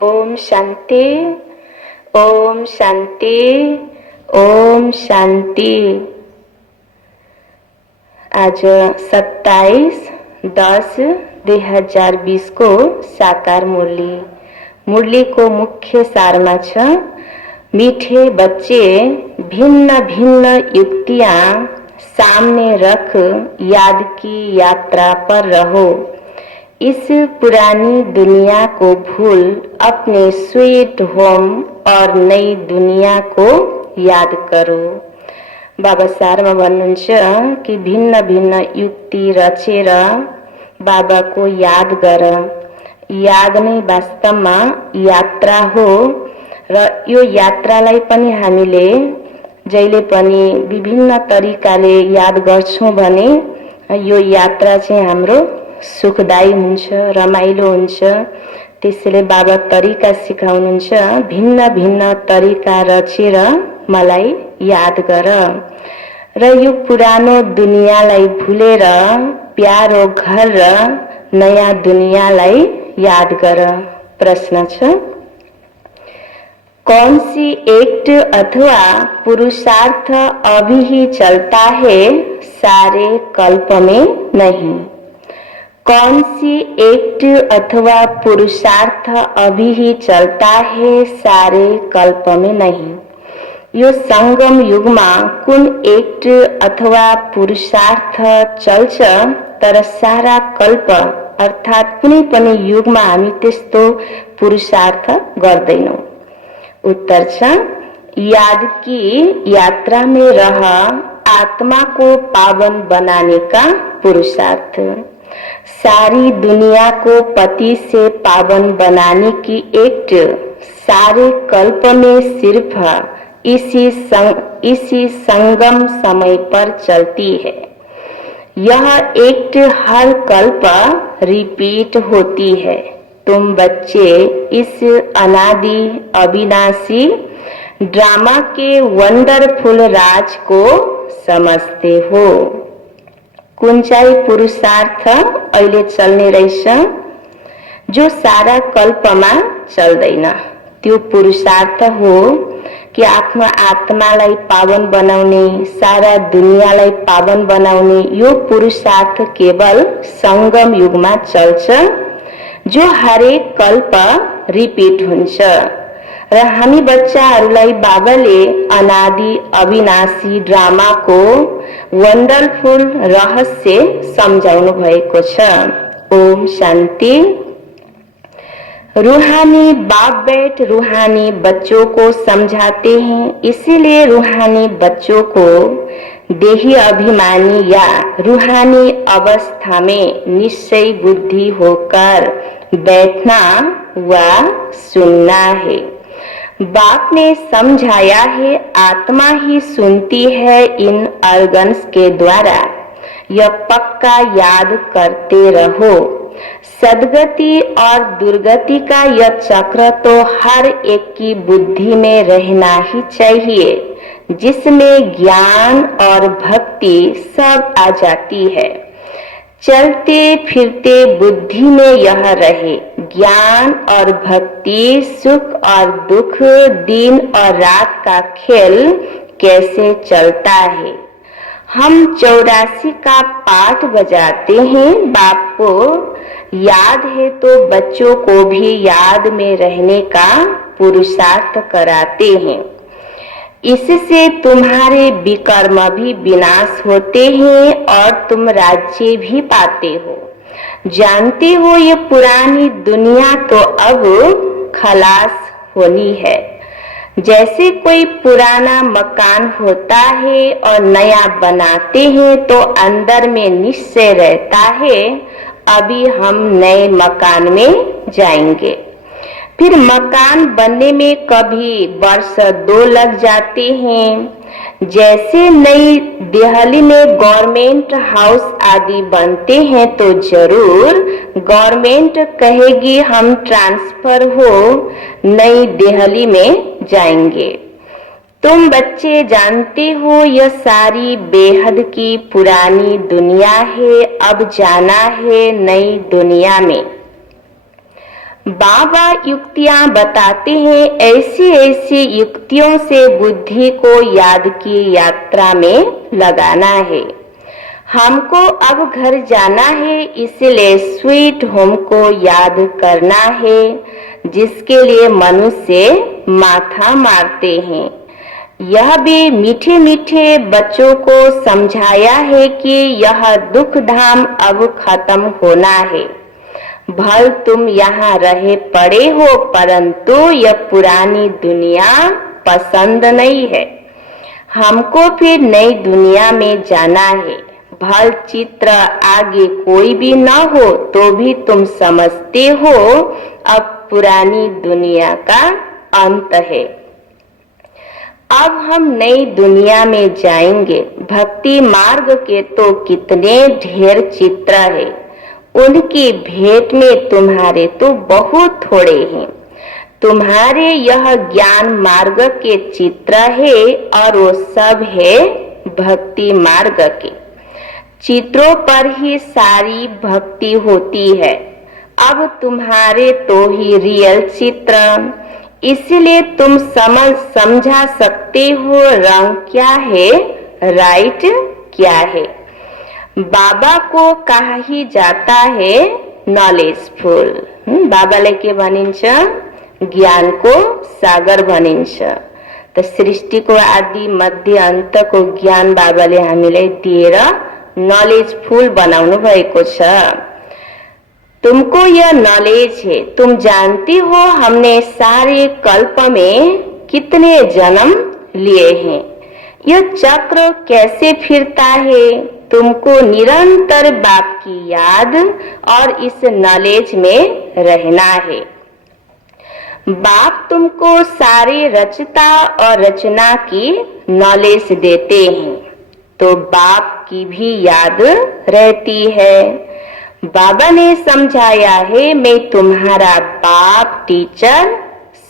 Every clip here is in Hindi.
ओम शांति, ओम शांति, ओम शांति। आज 27/10/2020 को साकार मुरली को मुख्य सारमा छ। मीठे बच्चे, भिन्न भिन्न युक्तियां सामने रख याद की यात्रा पर रहो। इस पुरानी दुनिया को भूल अपने स्वीट होम और नई दुनिया को याद करो। बाबा सारमा भन्नुहुन्छ कि भिन्न भिन्न युक्ति रचेर बाबा को याद गर। याद नै वास्तवमा यात्रा हो र यो यात्रालाई पनि हामीले जहिले पनि विभिन्न तरिकाले याद गर्छौं भने यो यात्रा चाहिँ हाम्रो सुखदायी हुन्छ, रमाइलो हुन्छ। त्यसैले बाबा तरिका सिकाउनुहुन्छ, भिन्न भिन्न तरिका रचेर मलाई याद गर र यो पुरानो दुनियाँलाई भुलेर प्यारो घर र नयाँ दुनियाँलाई याद गर। प्रश्न छ, कौन सी एक्ट अथवा पुरुषार्थ अभी ही चलता है, सारे कल्प में नहीं? कौन सी एक्ट अथवा पुरुषार्थ अभी ही चलता है, सारे कल्प में नहीं? यो संगम युगमा कुन एक्ट अथवा पुरुषार्थ चल्छ तर सारा कल्प अर्थात कुनै पनि युगमा हामी त्यस्तो पुरुषार्थ गर्दैनौं? उत्तर छ, याद की यात्रा में रह आत्मा को पावन बनाने का पुरुषार्थ। सारी दुनिया को पति से पावन बनाने की एक्ट सारे कल्प में सिर्फ इसी संगम समय पर चलती है। यह एक्ट हर कल्प रिपीट होती है। तुम बच्चे इस अनादि अविनाशी ड्रामा के वंडरफुल राज को समझते हो। कुन चाहिँ पुरुषार्थ अहिले चल्ने रहेछ जो सारा कल्पमा चल्दैन? त्यो पुरुषार्थ हो कि आफ्नो आत्मालाई पावन बनाउने, सारा दुनियाँलाई पावन बनाउने। यो पुरुषार्थ केवल संगम युगमा चल्छ जो हरेक कल्प रिपीट हुन्छ र हामी बच्चाहरूलाई बाबाले अनादि अविनाशी ड्रामाको वंडरफुल रहस्य सम्झाउनु भएको छ। ओम शांति। रूहानी बाप बेट रूहानी बच्चों को समझाते हैं, इसीलिए रूहानी बच्चों को देही अभिमानी या रूहानी अवस्था में निश्चय बुद्धि होकर बैठना व सुनना है। बाप ने समझाया है, आत्मा ही सुनती है इन ऑर्गन्स के द्वारा। यह पक्का याद करते रहो। सदगति और दुर्गति का यह चक्र तो हर एक की बुद्धि में रहना ही चाहिए, जिसमें ज्ञान और भक्ति सब आ जाती है। चलते फिरते बुद्धि में यह रहे, ज्ञान और भक्ति, सुख और दुख, दिन और रात का खेल कैसे चलता है। हम 84 का पाठ बजाते हैं। बाप को याद है तो बच्चों को भी याद में रहने का पुरुषार्थ कराते हैं। इससे तुम्हारे विकर्म भी विनाश होते हैं और तुम राज्य भी पाते हो। जानते हो ये पुरानी दुनिया तो अब खलास होनी है। जैसे कोई पुराना मकान होता है और नया बनाते हैं तो अंदर में निश्चय रहता है अभी हम नए मकान में जाएंगे। फिर मकान बनने में कभी वर्ष 2 लग जाते हैं। जैसे नई दिल्ली में गवर्नमेंट हाउस आदि बनते हैं तो जरूर गवर्नमेंट कहेगी हम ट्रांसफर हो नई दिल्ली में जाएंगे। तुम बच्चे जानते हो यह सारी बेहद की पुरानी दुनिया है, अब जाना है नई दुनिया में। बाबा युक्तियां बताते हैं, ऐसी ऐसी युक्तियों से बुद्धि को याद की यात्रा में लगाना है। हमको अब घर जाना है, इसलिए स्वीट होम को याद करना है, जिसके लिए मनुष्य माथा मारते हैं। यह भी मीठे मीठे बच्चों को समझाया है कि यह दुख धाम अब खत्म होना है। भल तुम यहाँ रहे पड़े हो, परंतु यह पुरानी दुनिया पसंद नहीं है। हमको फिर नई दुनिया में जाना है। भल चित्र आगे कोई भी न हो तो भी तुम समझते हो अब पुरानी दुनिया का अंत है। अब हम नई दुनिया में जाएंगे। भक्ति मार्ग के तो कितने ढेर चित्र है, उनकी भेंट में तुम्हारे तो बहुत थोड़े हैं। तुम्हारे यह ज्ञान मार्ग के चित्र है और वो सब है भक्ति मार्ग के चित्रों पर ही सारी भक्ति होती है। अब तुम्हारे तो ही रियल चित्र, इसलिए तुम समझा सकते हो रंग क्या है, राइट क्या है। बाबा को कहा ही जाता है नॉलेजफुल। बाबा लेके भनिन्छ ज्ञान को सागर भनिन्छ। त सृष्टिको आदि मध्य अंत को ज्ञान बाबाले हामीलाई दिएर नॉलेजफुल बनाउनु भएको छ। तुमको यह नॉलेज है, तुम जानती हो हमने सारे कल्प में कितने जन्म लिए हैं। यह चक्र कैसे फिरता है, तुमको निरंतर बाप की याद और इस नॉलेज में रहना है। बाप तुमको सारे रचता और रचना की नॉलेज देते हैं, तो बाप की भी याद रहती है। बाबा ने समझाया है, मैं तुम्हारा बाप, टीचर,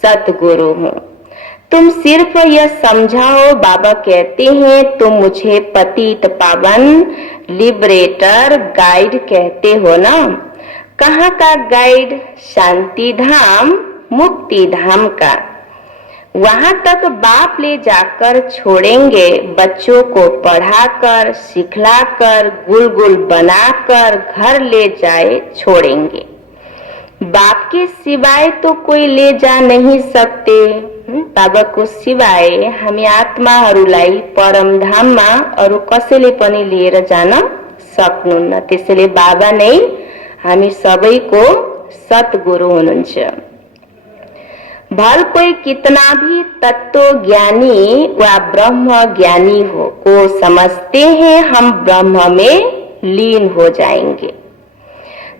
सतगुरु हूँ। तुम सिर्फ यह समझाओ। बाबा कहते हैं तुम मुझे पतित पावन, लिबरेटर, गाइड कहते हो ना। कहाँ का गाइड? शांति धाम, मुक्ति धाम का। वहां तक बाप ले जाकर छोड़ेंगे। बच्चों को पढ़ाकर, सिखलाकर, गुलगुल बनाकर घर ले जाए छोड़ेंगे। बाप के सिवाय तो कोई ले जा नहीं सकते। बाबाको सिवाय हामी आत्माहरूलाई परम धाममा अरु कसैले पनि लिएर जान सक्नुहुन्न। त्यसैले बाबा नै हामी सबैको सतगुरु हुनुहुन्छ। भल कोई कितना भी तत्व ज्ञानी व ब्रह्म ज्ञानी हो, को समझते हैं हम ब्रह्म में लीन हो जाएंगे।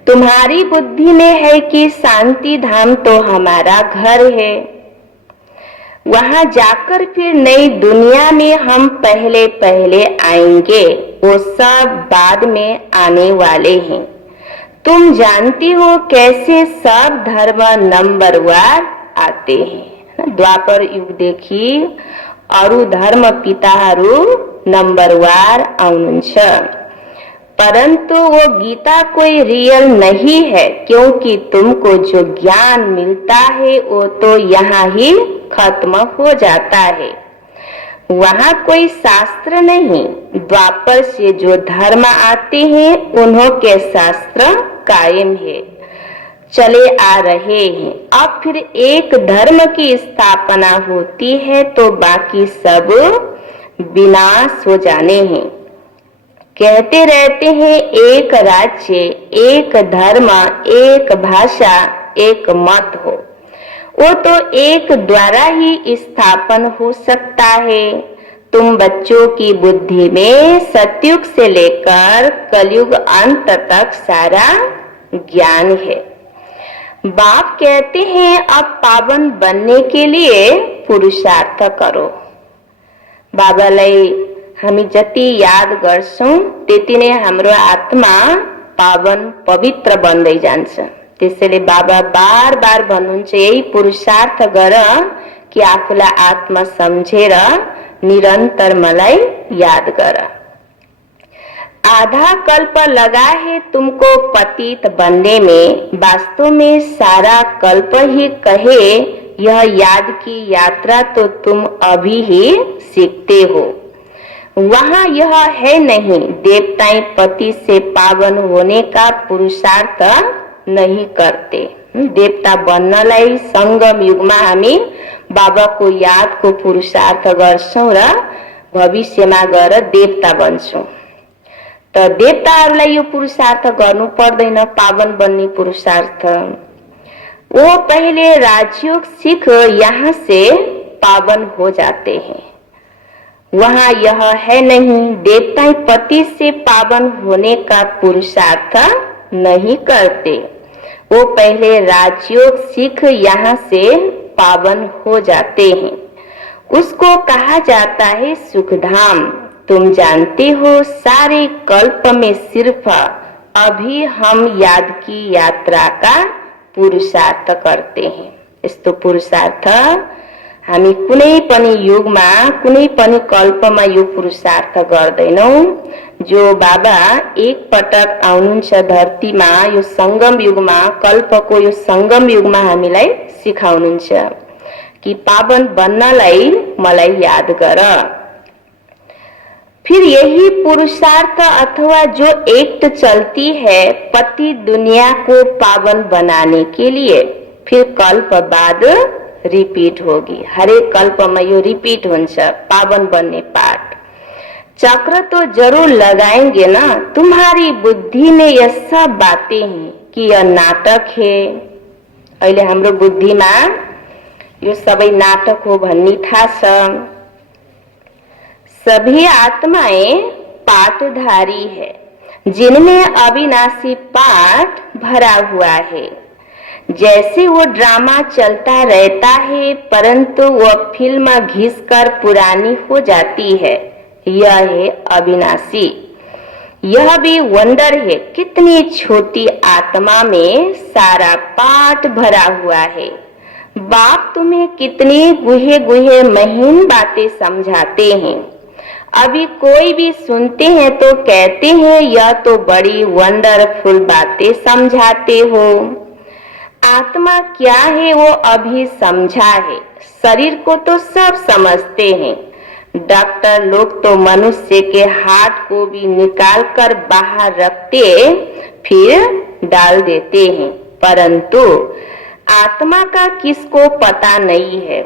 तुम्हारी बुद्धि में है कि शांति धाम तो हमारा घर है, वहां जाकर फिर नई दुनिया में हम पहले पहले आएंगे, वो सब बाद में आने वाले हैं। तुम जानती हो कैसे सब धर्म नंबरवार आते हैं। द्वापर युगदेखि अरु धर्म पिताहरू नंबरवार आउनुहुन्छ, परंतु वो गीता कोई रियल नहीं है, क्योंकि तुमको जो ज्ञान मिलता है वो तो यहाँ ही खत्म हो जाता है। वहाँ कोई शास्त्र नहीं। द्वापर से जो धर्म आते हैं उन्हों के शास्त्र कायम है, चले आ रहे हैं। अब फिर एक धर्म की स्थापना होती है तो बाकी सब विनाश हो जाने हैं। कहते रहते हैं एक राज्य, एक धर्म, एक भाषा, एक मत हो। वो तो एक द्वारा ही स्थापन हो सकता है। तुम बच्चों की बुद्धि में सतयुग से लेकर कलयुग अंत तक सारा ज्ञान है। बाप कहते हैं अब पावन बनने के लिए पुरुषार्थ करो। बाबालाई हामी जति याद गर्छौं त्यति नै हाम्रो आत्मा पावन पवित्र बन्दै जान्छ। त्यसैले बाबा बार बार भन्नुहुन्छ यही पुरुषार्थ गर कि आफूलाई आत्मा सम्झेर निरन्तर मलाई याद गर। आधा कल्प लगा है तुमको पतित बनने में, वास्तव में सारा कल्प ही कहे यह याद की यात्रा तो तुम अभी ही सीखते हो। वहाँ यह है नहीं, देवताएं पति से पावन होने का पुरुषार्थ नहीं करते। देवता बन्नलाई संगम युगमा हामी बाबाको यादको पुरुषार्थ गर्छौं र भविष्यमा गएर देवता बन्छौं। त देवताहरूलाई यो पुरुषार्थ गर्नु पर्दैन, पावन बन्ने पुरुषार्थ। वो पहले राजयोग सीख यहाँ से पावन हो जाते हैं। वहाँ यह है नहीं, देवताएं पति से पावन होने का पुरुषार्थ नहीं करते। वो पहले राजयोग सीख यहाँ से पावन हो जाते हैं। उसको कहा जाता है सुखधाम। तुम जानते हो सारे कल्प में सिर्फ अभी हम याद की यात्रा का पुरुषार्थ करते हैं। यस्तो पुरुषार्थ हामी कुनै पनि युगमा कुनै पनि कल्पमा यो पुरुषार्थ गर्दैनौं। जो बाबा एक पटक आउनुहुन्छ धरतीमा, यो संगम युगमा, कल्पको यो संगम युगमा हामीलाई सिकाउनुहुन्छ कि पावन बन्नलाई मलाई याद गर। फिर यही पुरुषार्थ अथवा जो एक्ट चलती है पति दुनिया को पावन बनाने के लिए, फिर कल्प बाद रिपीट होगी। हरेक कल्प में यो रिपीट हुन्छ पावन बनने पाठ। चक्र तो जरूर लगाएंगे ना। तुम्हारी बुद्धि में यह सब बातें हैं कि यह नाटक है। अहिले हाम्रो बुद्धिमा यो सबै नाटक हो भन्ने थाहा छ। सभी आत्माएं पाठधारी है जिनमें अविनाशी पाठ भरा हुआ है। जैसे वो ड्रामा चलता रहता है परंतु वह फिल्म घिसकर पुरानी हो जाती है। यह है अविनाशी। यह भी वंडर है, कितनी छोटी आत्मा में सारा पाठ भरा हुआ है। बाप तुम्हें कितनी गुहे गुहे महीन बातें समझाते हैं। अभी कोई भी सुनते हैं तो कहते हैं यह तो बड़ी वंडरफुल बातें समझाते हो। आत्मा क्या है वो अभी समझा है, शरीर को तो सब समझते हैं। डॉक्टर लोग तो मनुष्य के हार्ट को भी निकाल कर बाहर रखते फिर डाल देते हैं, परंतु आत्मा का किसको पता नहीं है।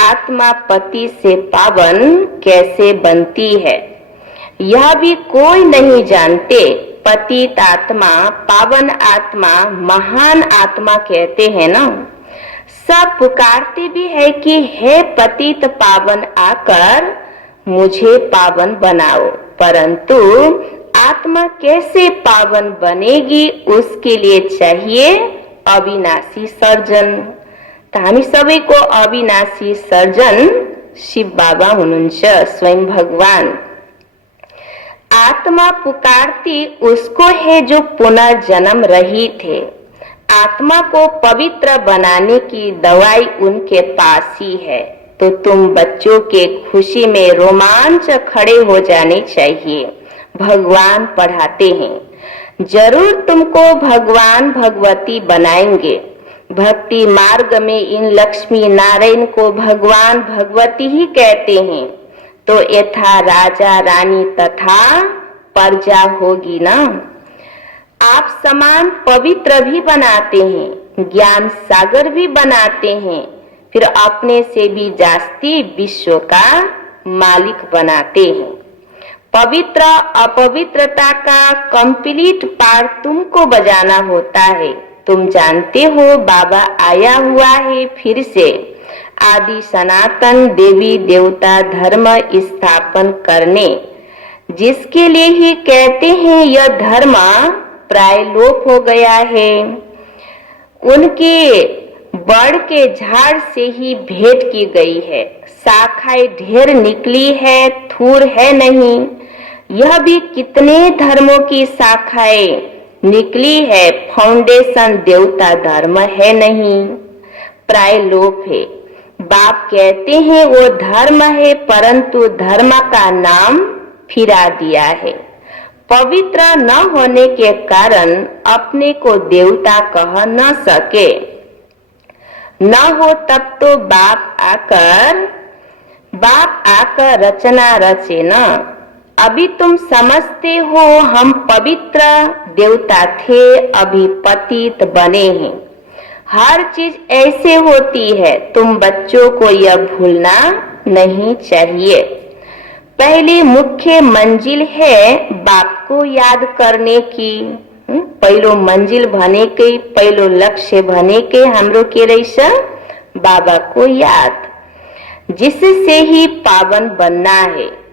आत्मा पति से पावन कैसे बनती है यह भी कोई नहीं जानते। पतित आत्मा, पावन आत्मा, महान आत्मा कहते हैं ना। सब पुकारते भी है कि हे पतित पावन आकर मुझे पावन बनाओ, परंतु आत्मा कैसे पावन बनेगी उसके लिए चाहिए अविनाशी सर्जन। त हामी सबैको अविनाशी सर्जन शिव बाबा हुनुहुन्छ, स्वयं भगवान। आत्मा पुकारती उसको है जो पुनर्जन्म रहित है। आत्मा को पवित्र बनाने की दवाई उनके पास ही है। तो तुम बच्चों के खुशी में रोमांच खड़े हो जाने चाहिए। भगवान पढ़ाते हैं, जरूर तुमको भगवान भगवती बनाएंगे। भक्ति मार्ग में इन लक्ष्मी नारायण को भगवान भगवती ही कहते हैं। तो यथा राजा रानी तथा प्रजा होगी ना। आप समान पवित्र भी बनाते हैं, ज्ञान सागर भी बनाते हैं, फिर अपने से भी जास्ती विश्व का मालिक बनाते हैं। पवित्र अपवित्रता का कंप्लीट पार्ट तुमको बजाना होता है। तुम जानते हो बाबा आया हुआ है फिर से आदि सनातन देवी देवता धर्म स्थापन करने, जिसके लिए ही कहते हैं यह धर्म प्राय लोप हो गया है। उनके बड़ के झाड़ से ही भेंट की गई है। शाखाएं ढेर निकली है, थूर है नहीं। यह भी कितने धर्मों की शाखाएं निकली है, फाउंडेशन देवता धर्म है नहीं, प्राय लोप है। बाप कहते हैं वो धर्म है, परंतु धर्म का नाम फिरा दिया है। पवित्र न होने के कारण अपने को देवता कह न सके। न हो तब तो बाप आकर रचना रचे न। अभी तुम समझते हो हम पवित्र देवता थे, अभी पतित बने हैं। हर चीज ऐसे होती है, तुम बच्चों को यह भूलना नहीं चाहिए। पहली मुख्य मंजिल है बाप को याद करने की। पहलो मंजिल भने के, पहलो लक्ष्य भने के हमरो के रहीस बाबा को याद, जिससे ही पावन बनना है।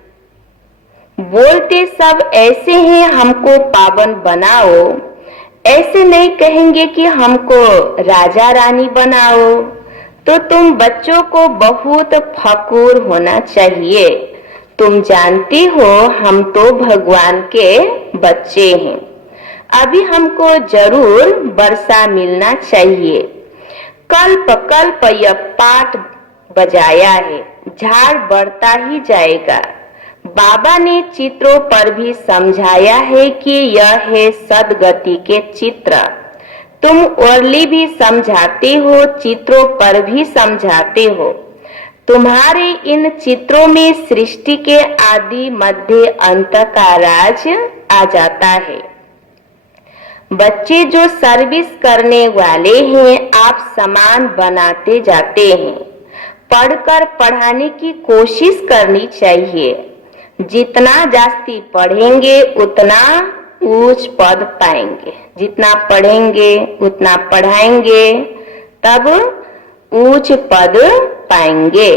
बोलते सब ऐसे हैं हमको पावन बनाओ, ऐसे नहीं कहेंगे कि हमको राजा रानी बनाओ। तो तुम बच्चों को बहुत फकूर होना चाहिए। तुम जानती हो हम तो भगवान के बच्चे हैं। अभी हमको जरूर वर्षा मिलना चाहिए। कल्प कल्प यह पाठ बजाया है, झाड़ बढ़ता ही जाएगा। बाबा ने चित्रों पर भी समझाया है कि यह है सदगति के चित्र। तुम ओरली भी समझाते हो, चित्रों पर भी समझाते हो। तुम्हारे इन चित्रों में सृष्टि के आदि मध्य अंत का राज आ जाता है। बच्चे जो सर्विस करने वाले हैं, आप समान बनाते जाते हैं। पढ़कर पढ़ाने की कोशिश करनी चाहिए। जितना जास्ती पढ़ेंगे उतना ऊंच पद पाएंगे। जितना पढ़ेंगे उतना पढ़ाएंगे, तब ऊंच पद पाएंगे।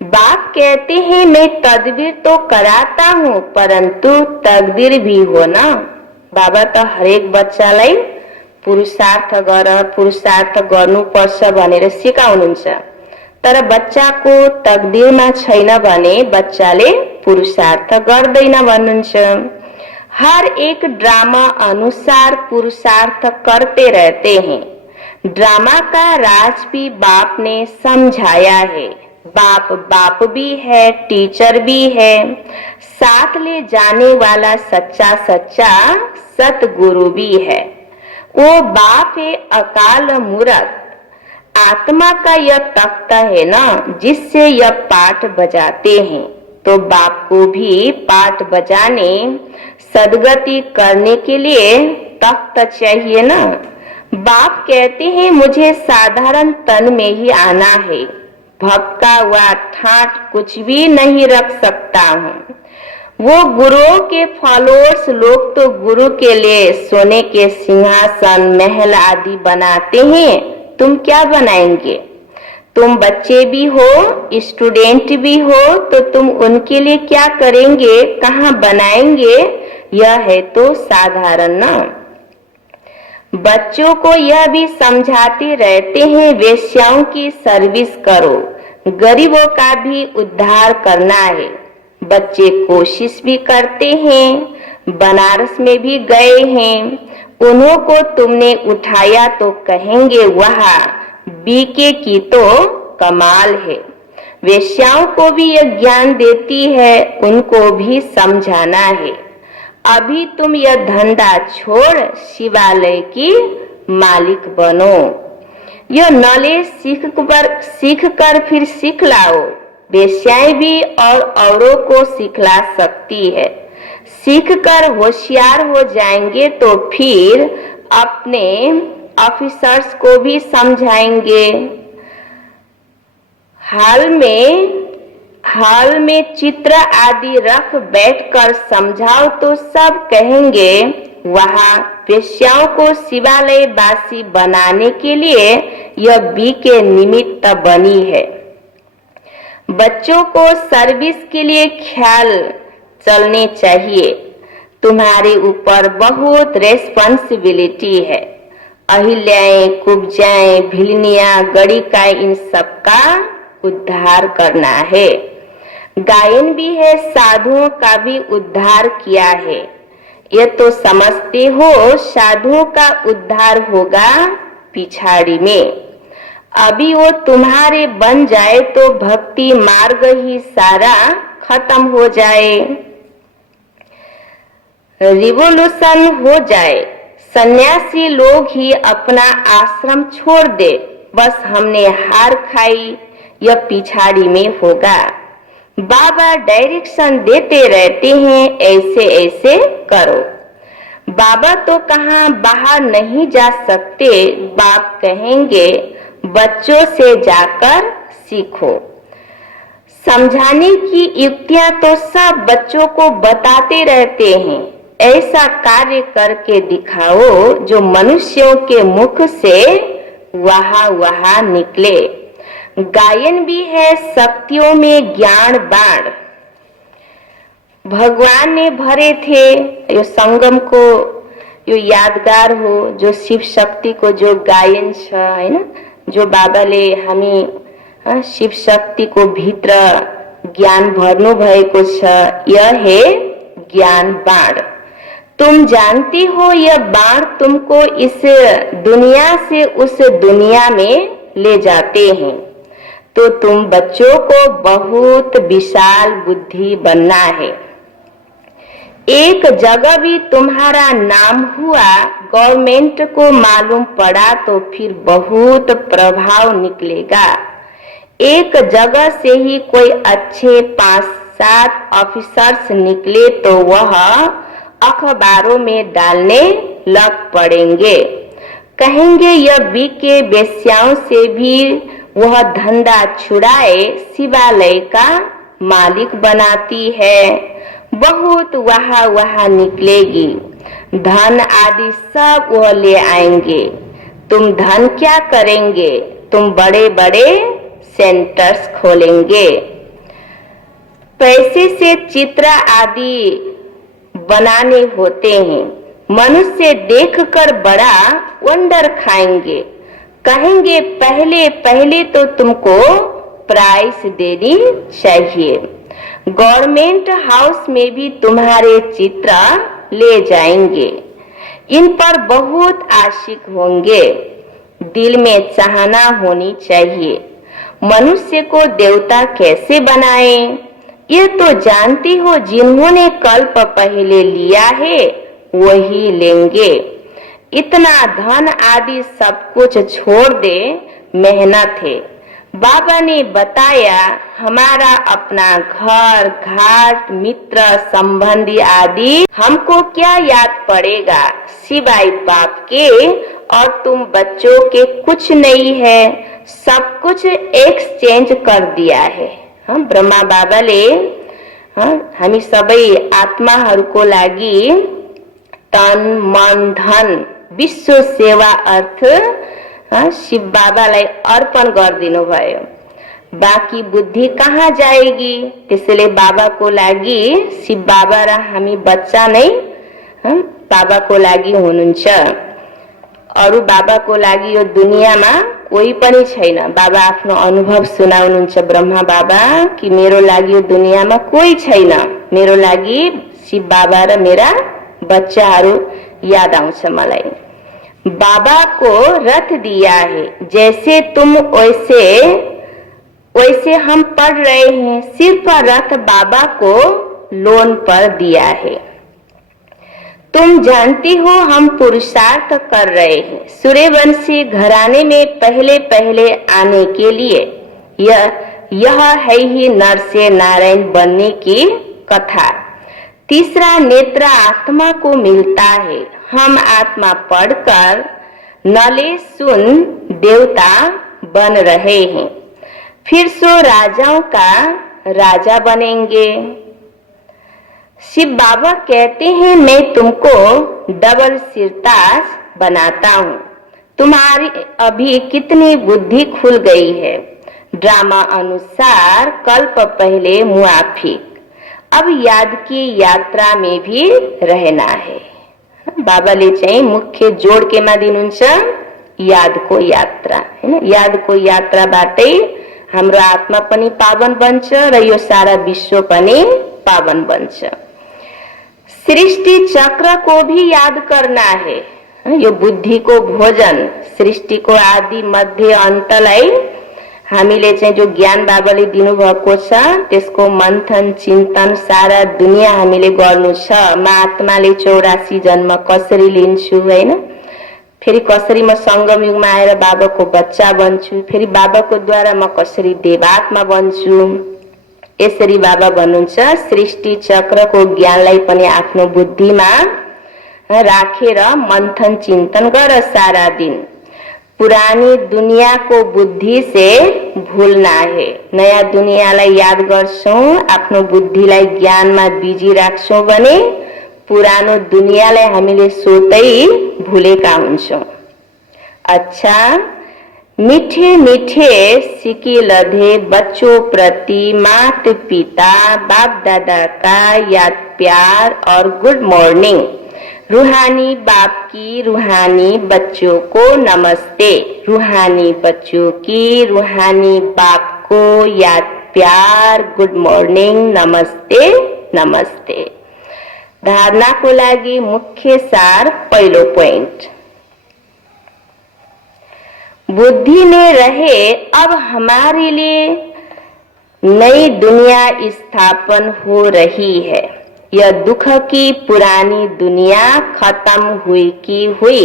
बाप कहते हैं मैं तदबीर तो कराता हूँ, परंतु तकदीर भी हो ना। बाबा तो हरेक बच्चालाई पुरुषार्थ गर्नुपर्छ भनेर सिकाउनुहुन्छ। तर बच्चाको तकदीरमा छैन भने बच्चाले पुरुषार्थ गर्दैन भन्नुहुन्छ। हर एक ड्रामा अनुसार पुरुषार्थ करते रहते हैं। ड्रामा का राज भी बाप ने समझाया है। बाप भी है, टीचर भी है, साथ ले जाने वाला सच्चा सतगुरु भी है। वो बाप है अकाल मूरत। आत्मा का यह तख्ता है ना, जिससे यह पाठ बजाते हैं। तो बाप को भी पाठ बजाने, सदगति करने के लिए तख्त चाहिए ना। बाप कहते हैं मुझे साधारण तन में ही आना है, भक्का हुआ ठाठ कुछ भी नहीं रख सकता हूँ। वो गुरुओं के फॉलोअर्स लोग तो गुरु के लिए सोने के सिंहासन, महल आदि बनाते हैं। तुम क्या बनाएंगे? तुम बच्चे भी हो, स्टूडेंट भी हो, तो तुम उनके लिए क्या करेंगे, कहाँ बनाएंगे? यह है तो साधारण ना। बच्चों को यह भी समझाते रहते हैं वेश्याओं की सर्विस करो, गरीबों का भी उद्धार करना है। बच्चे कोशिश भी करते हैं, बनारस में भी गए हैं। उन्हों को तुमने उठाया तो कहेंगे वाह, बीके की तो कमाल है। वेश्याओं को भी यह ज्ञान देती है, उनको भी समझाना है। अभी तुम यह धंधा छोड़ शिवालय की मालिक बनो। यह नॉलेज सीख कर फिर सिखलाओ। वेश्याएं भी और औरों को सिखला सकती है। सीखकर होशियार हो जाएंगे तो फिर अपने ऑफिसर्स को भी समझाएंगे। हाल में चित्र आदि रख बैठकर समझाओ तो सब कहेंगे वहाँ वेश्याओं को शिवालय वासी बनाने के लिए यह बी के निमित्त बनी है। बच्चों को सर्विस के लिए ख्याल चलने चाहिए। तुम्हारे ऊपर बहुत रेस्पॉन्सिबिलिटी है। अहिल्याएं, कुब्जाएं, भिलनिया, गड़िका, इन सबका उद्धार करना है। गायन भी है, साधुओं का भी उद्धार किया है। ये तो समझते हो साधुओं का उद्धार होगा पिछाड़ी में। अभी वो तुम्हारे बन जाए तो भक्ति मार्ग ही सारा खत्म हो जाए। रिवोल्यूशन हो जाए, सन्यासी लोग ही अपना आश्रम छोड़ दे, बस हमने हार खाई, यह पिछाड़ी में होगा। बाबा डायरेक्शन देते रहते हैं, ऐसे ऐसे करो। बाबा तो कहाँ बाहर नहीं जा सकते, बाप कहेंगे बच्चों से जाकर सीखो। समझाने की युक्तियां तो सब बच्चों को बताते रहते हैं, ऐसा कार्य करके दिखाओ जो मनुष्यों के मुख से वहा वहा निकले। गायन भी है शक्तियों में ज्ञान बाण, भगवान ने भरे थे यो संगम को, यो यादगार हो जो शिव शक्ति को जो गायन छ हैन, जो बाबाले हामी शिव शक्ति को भित्र ज्ञान भर्नु भएको छ, यह है ज्ञान बाण। तुम जानती हो यह बाण तुमको इस दुनिया से उस दुनिया में ले जाते हैं, तो तुम बच्चों को बहुत विशाल बुद्धि बनना है। एक जगह भी तुम्हारा नाम हुआ, गवर्नमेंट को मालूम पड़ा तो फिर बहुत प्रभाव निकलेगा। एक जगह से ही कोई अच्छे 5-7 ऑफिसर्स निकले तो वह अखबारों में डालने लग पड़ेंगे, कहेंगे यह बीके वेश्याओं से भी वह धंधा छुड़ाए शिवालय का मालिक बनाती है। बहुत वहाँ वहाँ निकलेगी, धन आदि सब वह ले आएंगे। तुम धन क्या करेंगे? तुम बड़े बड़े सेंटर्स खोलेंगे, पैसे से चित्र आदि बनाने होते हैं। मनुष्य देखकर बड़ा वंडर खाएंगे, कहेंगे पहले पहले तो तुमको प्राइस देनी चाहिए। गवर्नमेंट हाउस में भी तुम्हारे चित्र ले जाएंगे, इन पर बहुत आशिक होंगे। दिल में चाहना होनी चाहिए, मनुष्य को देवता कैसे बनाए ये तो जानती हो, जिन्होंने कल्प पहले लिया है वही लेंगे। इतना धन आदि सब कुछ छोड़ दे, मेहनत है। बाबा ने बताया हमारा अपना घर घाट मित्र संबंधी आदि हमको क्या याद पड़ेगा सिवाय बाप के, और तुम बच्चों के कुछ नहीं है, सब कुछ एक्सचेंज कर दिया है। ब्रह्मा बाबाले हामी सबै आत्माहरूको लागि तन मन धन विश्व सेवा अर्थ शिव बाबालाई अर्पण गरिदिनु भयो। बाँकी बुद्धि कहाँ जाएगी? त्यसैले बाबाको लागि शिव बाबा र हामी बच्चा नै बाबाको लागि हुनुहुन्छ। अरु बाबाको लागि यो दुनियाँमा कोही पनि छैन। बाबा आफ्नो अनुभव सुनाउनुहुन्छ ब्रह्मा बाबा कि मेरो लागि यो दुनियाँमा कोही छैन, मेरो लागि शिव बाबा र मेरा बच्चाहरू याद आउँछ मलाई। बाबा को रथ दिया है, जैसे तुम वैसे वैसे हम पढ़ रहे हैं, सिर्फ रथ बाबा को लोन पर दिया है। तुम जानती हो हम पुरुषार्थ कर रहे हैं सूर्यवंशी घराने में पहले पहले आने के लिए। यह है ही नर से नारायण बनने की कथा। तीसरा नेत्र आत्मा को मिलता है। हम आत्मा पढ़कर नले सुन देवता बन रहे हैं, फिर सो राजाओं का राजा बनेंगे। शिव बाबा कहते हैं मैं तुमको डबल सिरताज बनाता हूँ। तुम्हारी अभी कितनी बुद्धि खुल गई है। ड्रामा अनुसार कल्प पहले मुआफिक, अब याद की यात्रा में भी रहना है। बाबाले चाहिँ मुख्य जोड केमा दिनुहुन्छ? यादको यात्रा हैन। यादको यात्राबाटै हाम्रो आत्मा पनि पावन बन्छ र यो सारा विश्व पनि पावन बन्छ। सृष्टि चक्र को भी याद करना है। यो बुद्धि को भोजन, सृष्टि को आदि मध्य अंतलाई हामीले चाहिँ जो ज्ञान बाबाले दिनुभएको छ त्यसको मन्थन चिन्तन सारा दुनियाँ हामीले गर्नु छ। म आत्माले 84 जन्म कसरी लिन्छु हैन, फेरि कसरी म संगम युगमा आएर बाबाको बच्चा बन्छु, फेरि बाबाको द्वारा म कसरी देवात्मा बन्छु। यसरी बाबा भन्नुहुन्छ सृष्टि चक्रको ज्ञानलाई पनि आफ्नो बुद्धिमा राखेर मंथन चिंतन कर सारा दिन। पुरानी दुनिया को बुद्धि से भूलना है। नया दुनियालाई याद गर्छौं, आफ्नो बुद्धिलाई ज्ञानमा बिजी राख्छौं भने पुरानो दुनियालाई हामीले सोतै भूलेका हुन्छौं। अच्छा, मीठे मीठे सिक्के लधे बच्चों प्रति माता पिता बाप दादा का याद प्यार और गुड मॉर्निंग। रूहानी बाप की रूहानी बच्चों को नमस्ते। रूहानी बच्चों की रूहानी बाप को याद प्यार गुड मॉर्निंग नमस्ते नमस्ते। धारणा को लागि मुख्य सार पहिलो पोइंट, बुद्धि में रहे अब हमारे लिए नई दुनिया स्थापन हो रही है। यह दुख की पुरानी दुनिया खत्म हुई की हुई।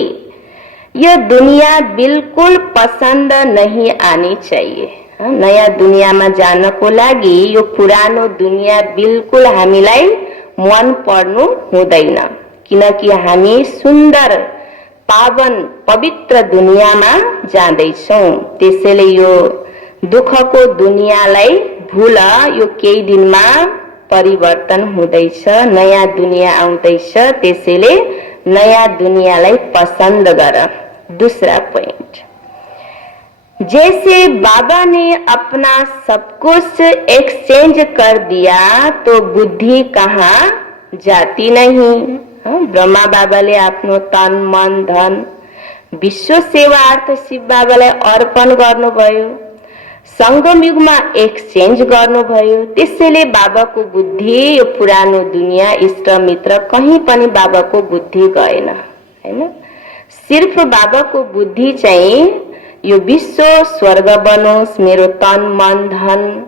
यह दुनिया बिल्कुल पसंद नहीं आनी चाहिए। नयाँ दुनियामा जानको लागि यो पुरानो दुनिया बिल्कुल हामीलाई मन पर्नु हुँदैन, किनकि हामी सुन्दर पावन पवित्र दुनियामा जाँदैछौं। त्यसैले यो दुखको दुनियालाई भूल, यो केही दिनमा परिवर्तन हुँदैछ, नयाँ दुनिया आउँदैछ, त्यसैले नयाँ दुनियालाई पसंद गर। दूसरा पॉइंट, जैसे बाबा ने अपना सब कुछ एक्सचेंज कर दिया तो बुद्धि कहाँ जाती नहीं। ब्रह्मा बाबाले आफ्नो तन मन धन विश्व सेवार्थ शिव बाबालाई अर्पण गर्नुभयो, संगम युगमा एक्सचेंज गर्नुभयो। त्यसैले बाबाको बुद्धि यो पुरानो दुनिया इष्ट मित्र कहीं पनि बाबाको बुद्धि गएन हैन। सिर्फ बाबाको बुद्धि चाहिँ यो विश्व स्वर्ग बनोस्, मेरो तन मन धन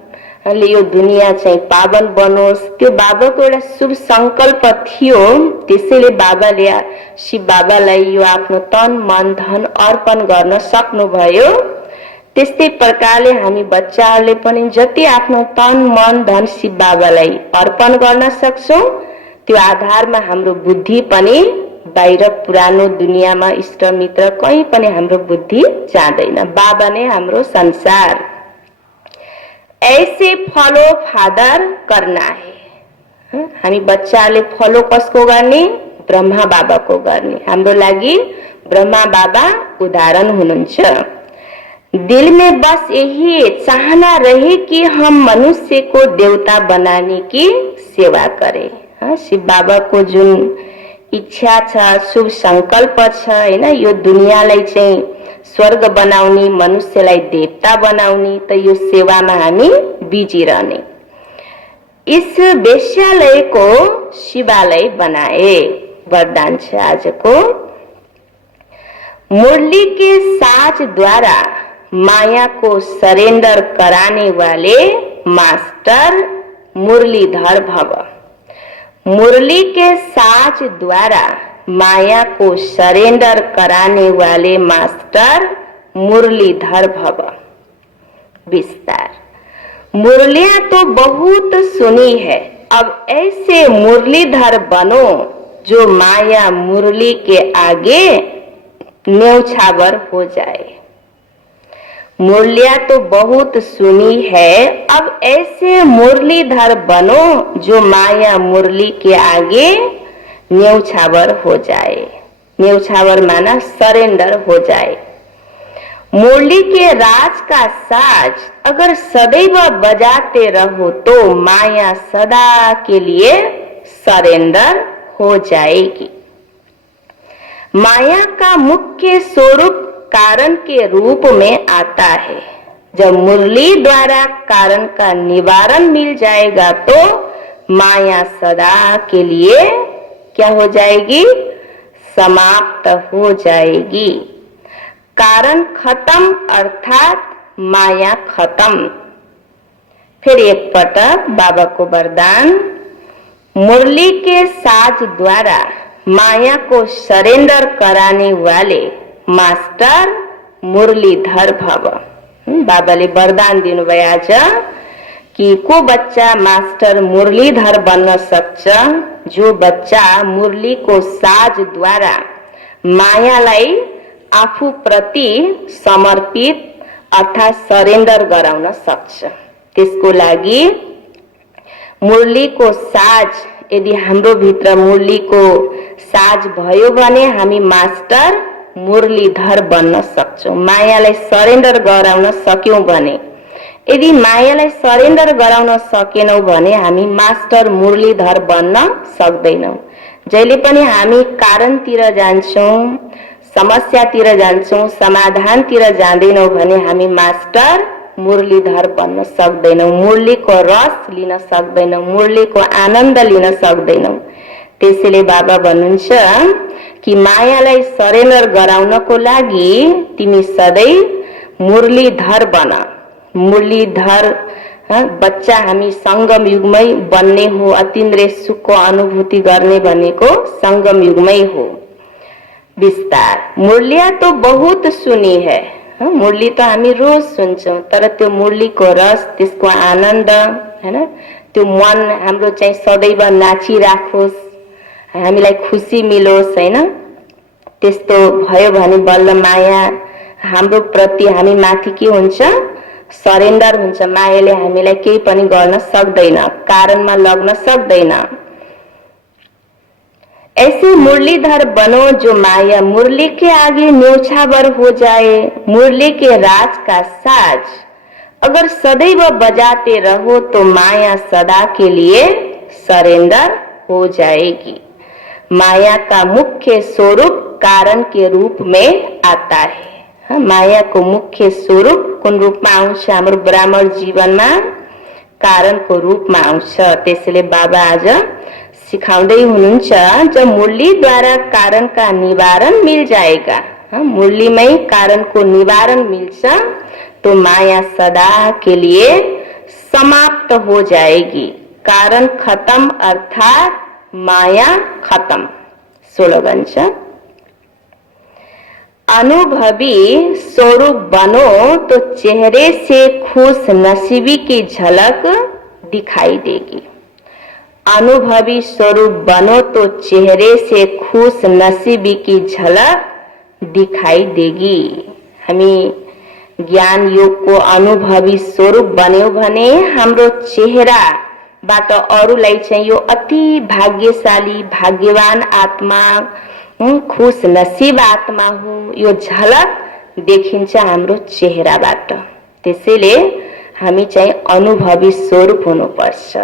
यो दुनिया चाहिँ पावन बनोस्, त्यो बाबाको एउटा शुभ संकल्प थियो। त्यसैले बाबाले शिव बाबालाई यो आफ्नो तन मन धन अर्पण गर्न सक्नुभयो। त्यस्तै प्रकारले हामी बच्चाहरूले पनि जति आफ्नो तन मन धन शिव बाबालाई अर्पण गर्न सक्छौं, त्यो आधारमा हाम्रो बुद्धि पनि बाहिर पुरानो दुनियामा इष्ट मित्र कहीं पनि हाम्रो बुद्धि जाँदैन। बाबा नै हाम्रो संसार। ऐसे फॉलो फादर करना है। हामी बच्चाहरूले फॉलो कसको गर्ने? ब्रह्मा बाबाको गर्ने। हाम्रो लागि ब्रह्मा बाबा उदाहरण हुनुहुन्छ। दिल में बस यही चाहना रहे कि हम मनुष्य को देवता बनाने की सेवा करें। शिव बाबा को जुन इच्छा छ, शुभ संकल्प छ हैन, यो दुनियालाई चाहिँ स्वर्ग बनाउने, मनुष्यलाई देवता बनाउने, त यो सेवामा हामी बिजी रहने। इस वेश्यालय को शिवालय बनाए। वरदान छ आजको, मुरली के साज द्वारा माया को सरेंडर कराने वाले मास्टर मुरलीधर भव। मुरली के साज द्वारा माया को सरेंडर कराने वाले मास्टर मुरलीधर भव। विस्तार, मुरलियां तो बहुत सुनी है, अब ऐसे मुरलीधर बनो जो माया मुरली के आगे न्यौछावर हो जाए। मुरलियां तो बहुत सुनी है, अब ऐसे मुरलीधर बनो जो माया मुरली के आगे न्यौछावर हो जाए। न्यौछावर माना सरेंडर हो जाए। मुरली के राज का साज अगर सदैव बजाते रहो तो माया सदा के लिए सरेंडर हो जाएगी। माया का मुख्य स्वरूप कारण के रूप में आता है। जब मुरली द्वारा कारण का निवारण मिल जाएगा तो माया सदा के लिए क्या हो जाएगी? समाप्त हो जाएगी। कारण खत्म अर्थात माया खत्म। फिर एक पटक बाबा को वरदान, मुरली के साज द्वारा माया को सरेंडर कराने वाले मास्टर मुरलीधर भव। बाबाले वरदान दिनुभयो आज कि को बच्चा मास्टर मुरलीधर बन्न सक्छ, जो बच्चा मुरली को साज द्वारा मायालाई आफू प्रति समर्पित अर्थात सरेंडर गराउन सक्छ। त्यसको लागि मुरलीको साज, यदि हाम्रो भित्र मुरलीको साज भयो भने हामी मास्टर मुरलीधर बन्न सक्छौं। मायालाई सरेंडर गराउन सक्यौं भने, यदि मायालाई सरेंडर गराउन सकेनौं भने हामी मास्टर मुरलीधर बन्न सक्दैनौं। जहिले पनि हामी कारणतिर जान्छौं, समस्यातिर जान्छौं, समाधानतिर जाँदैनौं भने हामी मास्टर मुरलीधर बन्न सक्दैनौं, मुरलीको रस लिन सक्दैनौं, मुरलीको आनन्द लिन सक्दैनौं। त्यसैले बाबा भन्नुहुन्छ कि मायालाई सरेंडर गराउनको लागि तिमी सधैं मुरलीधर बन। मुरलीधर बच्चा हामी संगम युगमै बन्ने हो। अतिन्द्रिय सुखको अनुभूति गर्ने भनेको संगम युगमै हो। विस्तार मुरलिया तो बहुत सुनी है, मुरली तो हामी रोज सुन्छौं, तर त्यो मुरलीको रस, त्यसको आनन्द हैन, त्यो मन हाम्रो चाहिँ सदैव नाचिराखोस्, हामीलाई खुसी मिलोस् हैन। त्यस्तो भयो भने बल्ल माया हाम्रो प्रति हामी माथि के हुन्छ, सरेंडर हुन्छ। मायाले हामीलाई केही पनि गर्न सक्दैन, कारणमा लग्न सक्दैन। ऐसे मुरलीधर बनो जो माया मुरली के आगे न्योछावर हो जाए। मुरली के राज का साज अगर सदैव बजाते रहो तो माया सदा के लिए सरेंडर हो जाएगी। माया का मुख्य स्वरूप कारण के रूप में आता है। माया को मुख्य स्वरूप कुन रूपमा आउँछ? हाम्रो ब्राह्मण जीवनमा कारणको रूपमा आउँछ। त्यसैले बाबा आज सिखाउँदै हुनुहुन्छ, जब मुरली द्वारा कारण का निवारण मिल जाएगा, मुरली में कारण को निवारण मिल्छ तो माया सदा के लिए समाप्त हो जाएगी। कारण खत्म अर्थात माया खत्म। स्लोगन छ, अनुभवी स्वरूप बनो तो चेहरे से खुश नसीबी की झलक दिखाई देगी। अनुभवी स्वरूप बनो तो चेहरे से खुश नसीबी की झलक दिखाई देगी। हामी ज्ञान योग को अनुभवी स्वरूप बन्यौ भने हाम्रो चेहराबाट अरूलाई चाहिँ यो अति भाग्यशाली भाग्यवान आत्मा, खुश नसीब आत्मा हुँ, यो झलक देखिन्छ हाम्रो चेहराबाट। त्यसैले हामी चाहिँ अनुभवी स्वरूप हुनुपर्छ।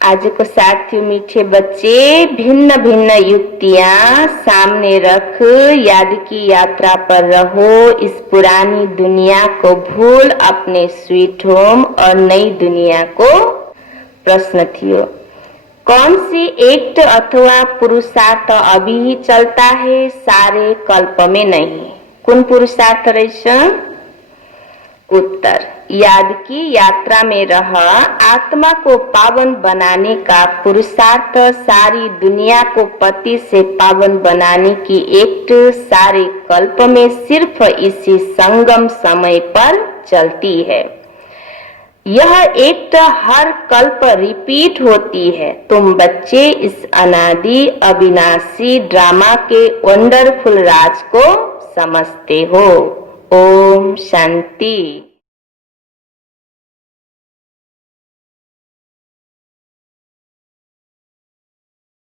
आज को साथियों मीठे बच्चे, भिन्न भिन्न युक्तियां सामने रख याद की यात्रा पर रहो। इस पुरानी दुनिया को भूल अपने स्वीट होम और नई दुनिया को। प्रश्न थियो, कौन सी एक्ट अथवा पुरुषार्थ अभी ही चलता है, सारे कल्प में नहीं? कुन पुरुषार्थ रहेछ? उत्तर, याद की यात्रा में रह आत्मा को पावन बनाने का पुरुषार्थ सारी दुनिया को पति से पावन बनाने की एक्ट सारे कल्प में सिर्फ इसी संगम समय पर चलती है। यह एक्ट हर कल्प रिपीट होती है। तुम बच्चे इस अनादि अविनाशी ड्रामा के वंडरफुल राज को समझते हो। ओम शांति।